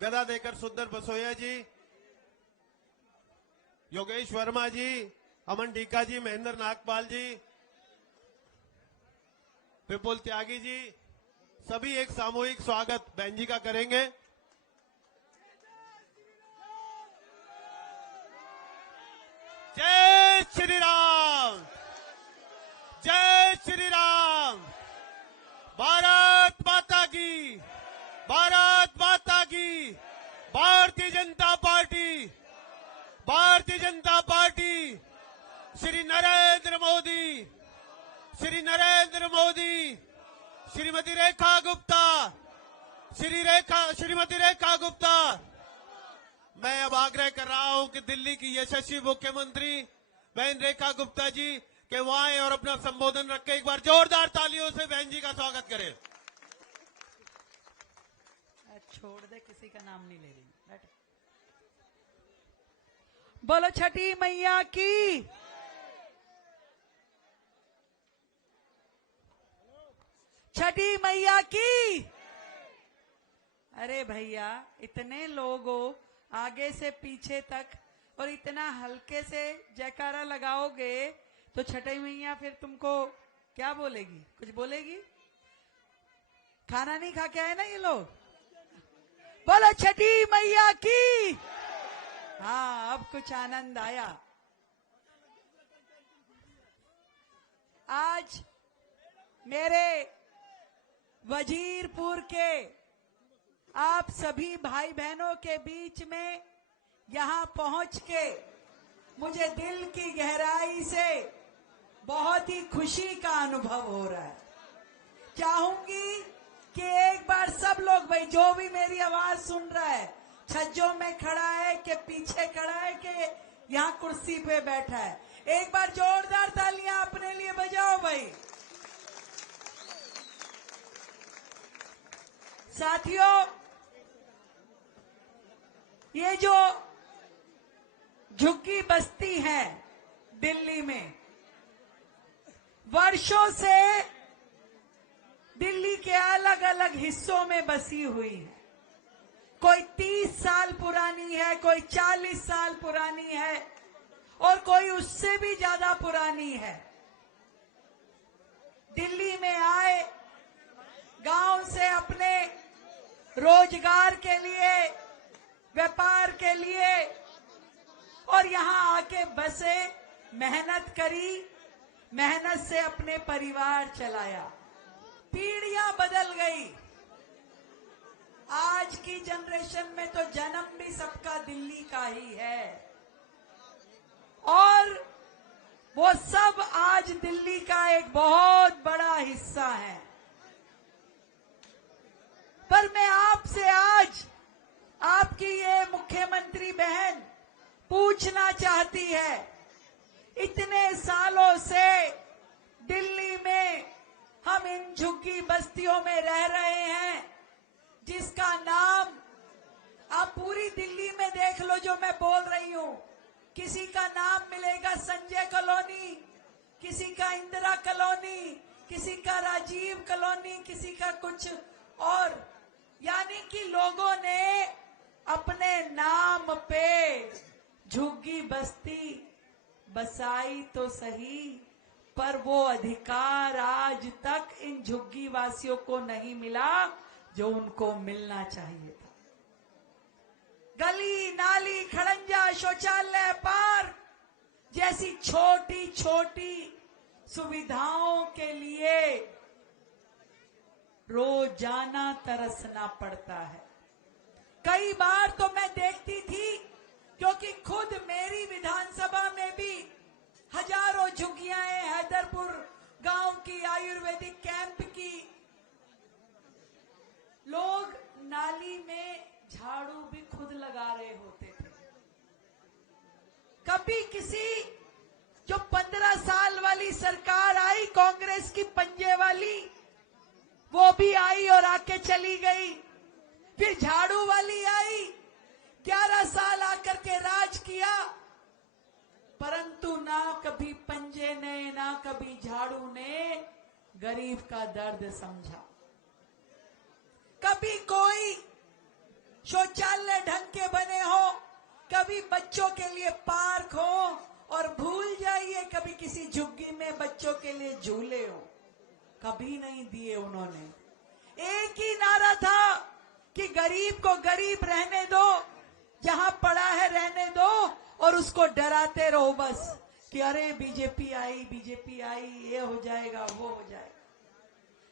गदा देकर सुंदर बसोया जी, योगेश वर्मा जी, अमन टीका जी, महेंद्र नागपाल जी, विपुल त्यागी जी, सभी एक सामूहिक स्वागत बहन जी का करेंगे। जय श्री राम, जय श्री राम। भारत माता की, भारत माता की। Bharatiya Janata party, Bharatiya Janata party. श्री नरेंद्र मोदी, श्री नरेंद्र मोदी, श्रीमती रेखा गुप्ता, श्रीमती रेखा गुप्ता। मैं अब आग्रह कर रहा हूं कि दिल्ली की यशस्वी मुख्यमंत्री बहन रेखा गुप्ता जी के वहां आए और अपना संबोधन रख के एक बार जोरदार तालियों से बहन जी का स्वागत करें। छोड़ दे, किसी का नाम नहीं ले रही। बैठ। बोलो छठी मैया की। छठी मैया की। अरे भैया, इतने लोग हो आगे से पीछे तक और इतना हल्के से जयकारा लगाओगे तो छठी मैया फिर तुमको क्या बोलेगी? कुछ बोलेगी? खाना नहीं खा के आए ना ये लोग? बोलो छठी मैया की। हाँ, अब कुछ आनंद आया। आज मेरे वजीरपुर के आप सभी भाई बहनों के बीच में यहां पहुंच के मुझे दिल की गहराई से बहुत ही खुशी का अनुभव हो रहा है। चाहूंगी कि एक बार सब लोग, भाई जो भी मेरी आवाज सुन रहा है, छज्जों में खड़ा है कि पीछे खड़ा है कि यहाँ कुर्सी पे बैठा है, एक बार जोरदार तालियां अपने लिए बजाओ भाई। साथियों, ये जो झुग्गी बस्ती है दिल्ली में, वर्षों से दिल्ली के अलग अलग हिस्सों में बसी हुई है। कोई 30 साल पुरानी है, कोई 40 साल पुरानी है और कोई उससे भी ज्यादा पुरानी है। दिल्ली में आए, गांव से अपने रोजगार के लिए, व्यापार के लिए और यहां आके बसे, मेहनत करी, मेहनत से अपने परिवार चलाया। पीढ़ियां बदल गई। आज की जनरेशन में तो जन्म भी सबका दिल्ली का ही है और वो सब आज दिल्ली का एक बहुत बड़ा हिस्सा है। पर मैं आपसे आज आपकी ये मुख्यमंत्री बहन पूछना चाहती है, इतने सालों से दिल्ली में हम इन झुग्गी बस्तियों में रह रहे हैं, जिसका नाम आप पूरी दिल्ली में देख लो जो मैं बोल रही हूं, किसी का नाम मिलेगा संजय कॉलोनी, किसी का इंदिरा कॉलोनी, किसी का राजीव कॉलोनी, किसी का कुछ और। यानी कि लोगों ने अपने नाम पे झुग्गी बस्ती बसाई तो सही, पर वो अधिकार आज तक इन झुग्गी वासियों को नहीं मिला जो उनको मिलना चाहिए था। गली नाली, खड़ंजा, शौचालय, पार्क जैसी छोटी छोटी सुविधाओं के लिए रोजाना तरसना पड़ता है। कई बार तो मैं देखती थी, क्योंकि खुद मेरी विधानसभा में भी हजारों झुग्गियां हैं, हैदरपुर गांव की, आयुर्वेदिक कैंप की, लोग नाली में झाड़ू भी खुद लगा रहे होते थे। कभी किसी जो 15 साल वाली सरकार आई, कांग्रेस की पंजे वाली, वो भी आई और आके चली गई। फिर झाड़ू वाली आई, 11 साल आकर के राज किया, परंतु ना कभी पंजे ने, ना कभी झाड़ू ने गरीब का दर्द समझा। कभी कोई शौचालय ढंग के बने हो, कभी बच्चों के लिए पार्क हो, और भूल जाइए कभी किसी झुग्गी में बच्चों के लिए झूले हो, कभी नहीं दिए उन्होंने। एक ही नारा था कि गरीब को गरीब रहने दो, जहां पड़ा है रहने दो, और उसको डराते रहो बस कि अरे बीजेपी आई, ये हो जाएगा, वो हो जाएगा।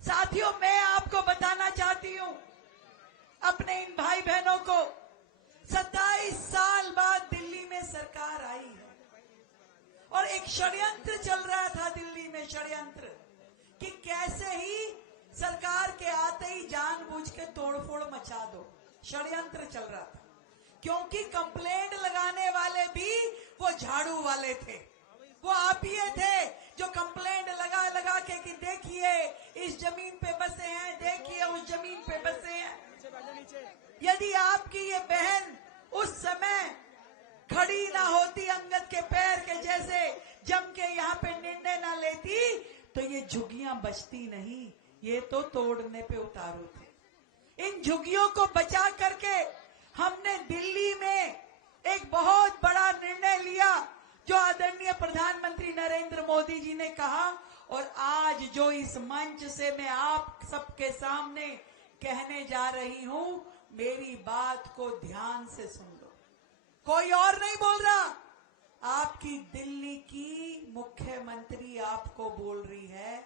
साथियों, मैं आपको बताना चाहती हूं, अपने इन भाई बहनों को, 27 साल बाद दिल्ली में सरकार आई है, और एक षड्यंत्र चल रहा था दिल्ली में, षड्यंत्र कि कैसे ही सरकार के आते ही जानबूझ के तोड़फोड़ मचा दो, षड्यंत्र चल रहा था। क्योंकि कंप्लेंट लगाने वाले भी वो झाड़ू वाले थे, वो आप ही थे जो कंप्लेंट लगा लगा के कि देखिए इस जमीन पे बसे हैं, देखिए उस जमीन पे बसे हैं। यदि आपकी ये बहन उस समय खड़ी ना होती अंगद के पैर के जैसे, जम के यहाँ पे निर्णय ना लेती, तो ये झुग्गियां बचती नहीं, ये तो तोड़ने पे उतारू थे। इन झुग्गियों को बचा करके हमने दिल्ली में एक बहुत बड़ा निर्णय लिया, जो आदरणीय प्रधानमंत्री नरेंद्र मोदी जी ने कहा, और आज जो इस मंच से मैं आप सबके सामने कहने जा रही हूं, मेरी बात को ध्यान से सुन लो। कोई और नहीं बोल रहा, आपकी दिल्ली की मुख्यमंत्री आपको बोल रही है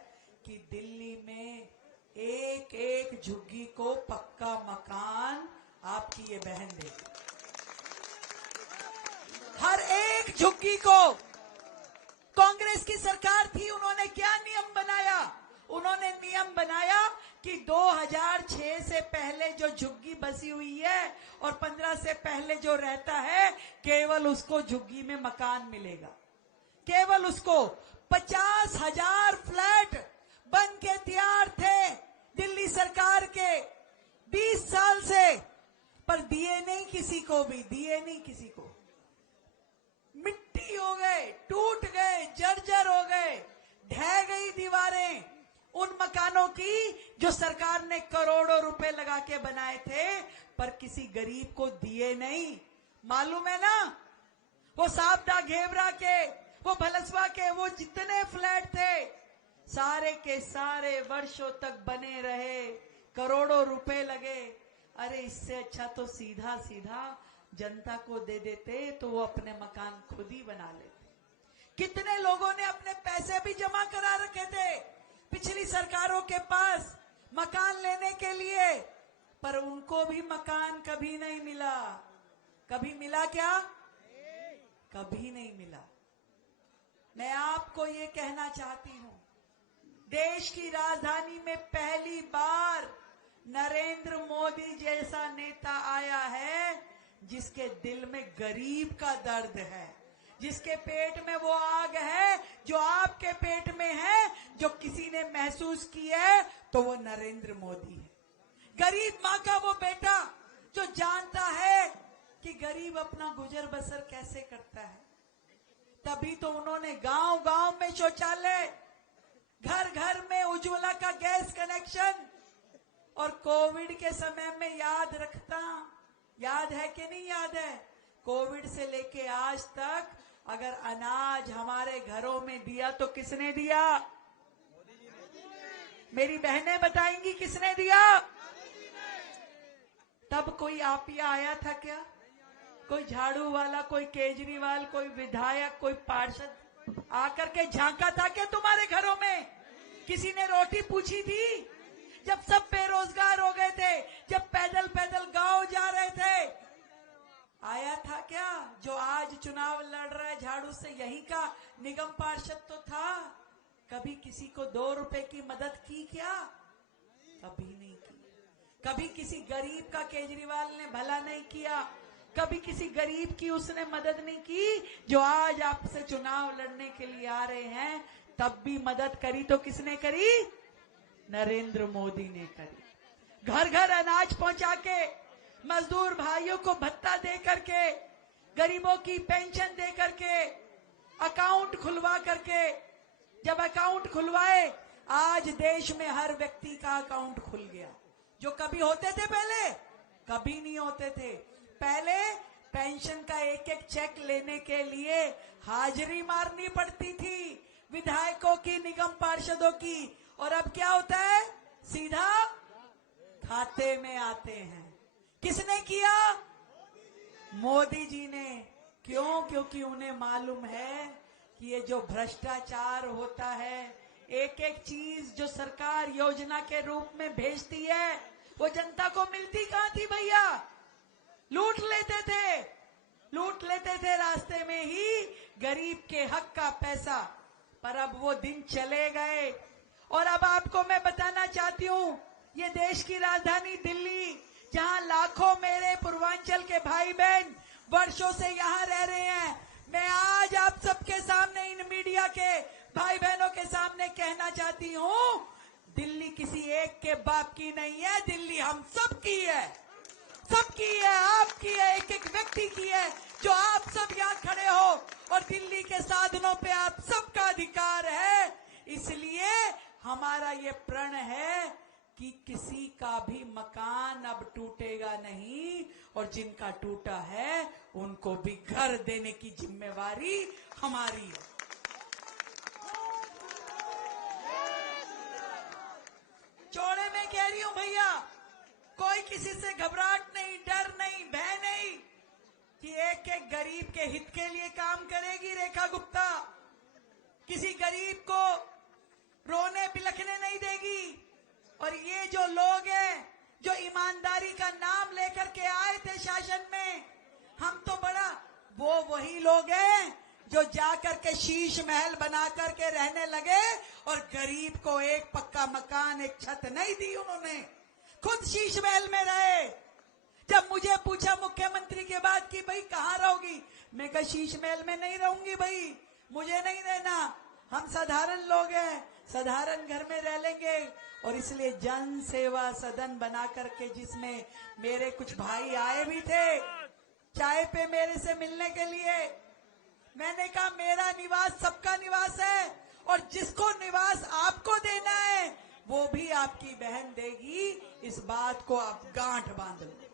कि दिल्ली में एक एक झुग्गी को पक्का मकान आपकी ये बहन देगी। हर एक झुग्गी को। कांग्रेस की सरकार थी, उन्होंने क्या नियम बनाया? उन्होंने नियम बनाया कि 2006 से पहले जो झुग्गी बसी हुई है और 15 से पहले जो रहता है, केवल उसको झुग्गी में मकान मिलेगा, केवल उसको। 50,000 फ्लैट बन के तैयार थे दिल्ली सरकार के 20 साल से, पर दिए नहीं किसी को भी, दिए नहीं किसी को। मिट्टी हो गए, टूट गए, जर्जर हो गए, ढह गई दीवारें उन मकानों की जो सरकार ने करोड़ों रुपए लगा के बनाए थे, पर किसी गरीब को दिए नहीं। मालूम है ना, वो साबदा घेवरा के, वो भलसवा के, वो जितने फ्लैट थे, सारे के सारे वर्षों तक बने रहे, करोड़ों रुपए लगे। अरे इससे अच्छा तो सीधा सीधा जनता को दे देते, तो वो अपने मकान खुद ही बना लेते। कितने लोगों ने अपने पैसे भी जमा करा रखे थे पिछली सरकारों के पास मकान लेने के लिए, पर उनको भी मकान कभी नहीं मिला। कभी मिला क्या? कभी नहीं मिला। मैं आपको ये कहना चाहती हूं, देश की राजधानी में पहली बार नरेंद्र मोदी जैसा नेता आया है जिसके दिल में गरीब का दर्द है, जिसके पेट में वो आग है जो आपके पेट में है, जो किसी ने महसूस की है, तो वो नरेंद्र मोदी है। गरीब माँ का वो बेटा जो जानता है कि गरीब अपना गुजर बसर कैसे करता है। तभी तो उन्होंने गांव गांव में शौचालय, घर घर में उज्ज्वला का गैस कनेक्शन, और कोविड के समय में याद है कि नहीं याद है, कोविड से लेके आज तक अगर अनाज हमारे घरों में दिया तो किसने दिया? मेरी बहनें बताएंगी किसने दिया? तब कोई आपिया आया था क्या? कोई झाड़ू वाला, कोई केजरीवाल, कोई विधायक, कोई पार्षद आकर के झांका था क्या तुम्हारे घरों में? किसी ने रोटी पूछी थी? जब सब बेरोजगार हो गए थे, जब पैदल पैदल गांव जा रहे थे, आया था क्या? जो आज चुनाव लड़ रहा है झाड़ू से, यही का निगम पार्षद तो था। कभी किसी को 2 रुपए की मदद की क्या? कभी नहीं की। कभी किसी गरीब का केजरीवाल ने भला नहीं किया, कभी किसी गरीब की उसने मदद नहीं की। जो आज आपसे चुनाव लड़ने के लिए आ रहे हैं, तब भी मदद करी तो किसने करी? नरेंद्र मोदी ने करी। घर घर अनाज पहुंचा के, मजदूर भाइयों को भत्ता दे करके, गरीबों की पेंशन दे करके, अकाउंट खुलवा करके। जब अकाउंट खुलवाए, आज देश में हर व्यक्ति का अकाउंट खुल गया। जो कभी होते थे पहले, कभी नहीं होते थे। पहले पेंशन का एक एक चेक लेने के लिए हाजिरी मारनी पड़ती थी विधायकों की, निगम पार्षदों की, और अब क्या होता है, सीधा खाते में आते हैं। किसने किया? मोदी जी ने। क्यों? क्योंकि उन्हें मालूम है कि ये जो भ्रष्टाचार होता है, एक एक चीज जो सरकार योजना के रूप में भेजती है, वो जनता को मिलती कहां थी भैया? लूट लेते थे रास्ते में ही गरीब के हक का पैसा। पर अब वो दिन चले गए। और अब आपको मैं बताना चाहती हूं, ये देश की राजधानी दिल्ली, जहां लाखों मेरे पूर्वांचल के भाई बहन वर्षों से यहां रह रहे हैं, मैं आज आप सबके सामने, इन मीडिया के भाई बहनों के सामने कहना चाहती हूं, दिल्ली किसी एक के बाप की नहीं है, दिल्ली हम सबकी है, सबकी है, आपकी है, एक एक व्यक्ति की है, जो आप सब यहाँ खड़े हो। और दिल्ली के साधनों पे आप सबका अधिकार है। इसलिए हमारा ये प्रण है कि किसी का भी मकान अब टूटेगा नहीं, और जिनका टूटा है उनको भी घर देने की जिम्मेवारी हमारी है। चौड़े में कह रही हूं भैया, कोई किसी से घबराहट नहीं, डर नहीं, भय नहीं, कि एक एक गरीब के हित के लिए काम करेगी रेखा गुप्ता। किसी गरीब को रोने बिलखने नहीं देगी। और ये जो लोग हैं जो ईमानदारी का नाम लेकर के आए थे शासन में, हम तो बड़ा, वो वही लोग हैं जो जाकर के शीश महल बना करके रहने लगे, और गरीब को एक पक्का मकान, एक छत नहीं दी उन्होंने, खुद शीश महल में रहे। जब मुझे पूछा मुख्यमंत्री के बाद कि भाई कहाँ रहोगी, मैं कहा शीश महल में नहीं रहूंगी भाई, मुझे नहीं रहना, हम साधारण लोग हैं, साधारण घर में रह लेंगे। और इसलिए जन सेवा सदन बना करके, जिसमें मेरे कुछ भाई आए भी थे चाय पे मेरे से मिलने के लिए, मैंने कहा मेरा निवास सबका निवास है, और जिसको निवास आपको देना है वो भी आपकी बहन देगी, इस बात को आप गांठ बांध लो।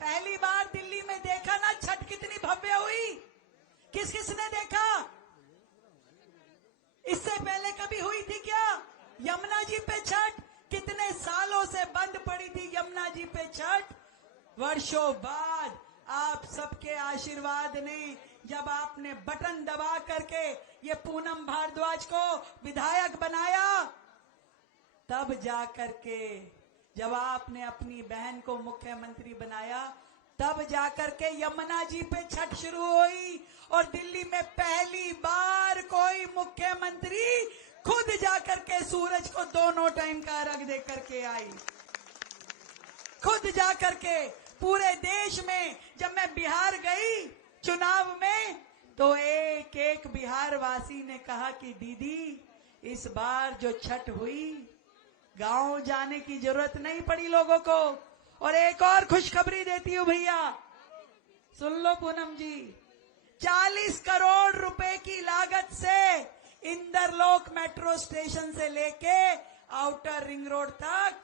पहली बार दिल्ली में देखा ना छठ कितनी भव्य हुई, किस किसने देखा? इससे पहले कभी हुई थी क्या? यमुना जी पे छठ कितने सालों से बंद पड़ी थी, यमुना जी पे छठ। वर्षों बाद आप सबके आशीर्वाद ने, जब आपने बटन दबा करके ये पूनम भारद्वाज को विधायक बनाया, तब जाकर के, जब आपने अपनी बहन को मुख्यमंत्री बनाया, तब जाकर के यमुना जी पे छठ शुरू हुई। और दिल्ली में पहली बार कोई मुख्यमंत्री खुद जाकर के सूरज को दोनों टाइम का अर्घ दे करके आई, खुद जाकर के। पूरे देश में जब मैं बिहार गई चुनाव में, तो एक एक बिहार वासी ने कहा कि दीदी, इस बार जो छठ हुई, गांव जाने की जरूरत नहीं पड़ी लोगों को। और एक और खुशखबरी देती हूँ भैया, सुन लो पूनम जी, 40 करोड़ रुपए की लागत से इंदरलोक मेट्रो स्टेशन से लेके आउटर रिंग रोड तक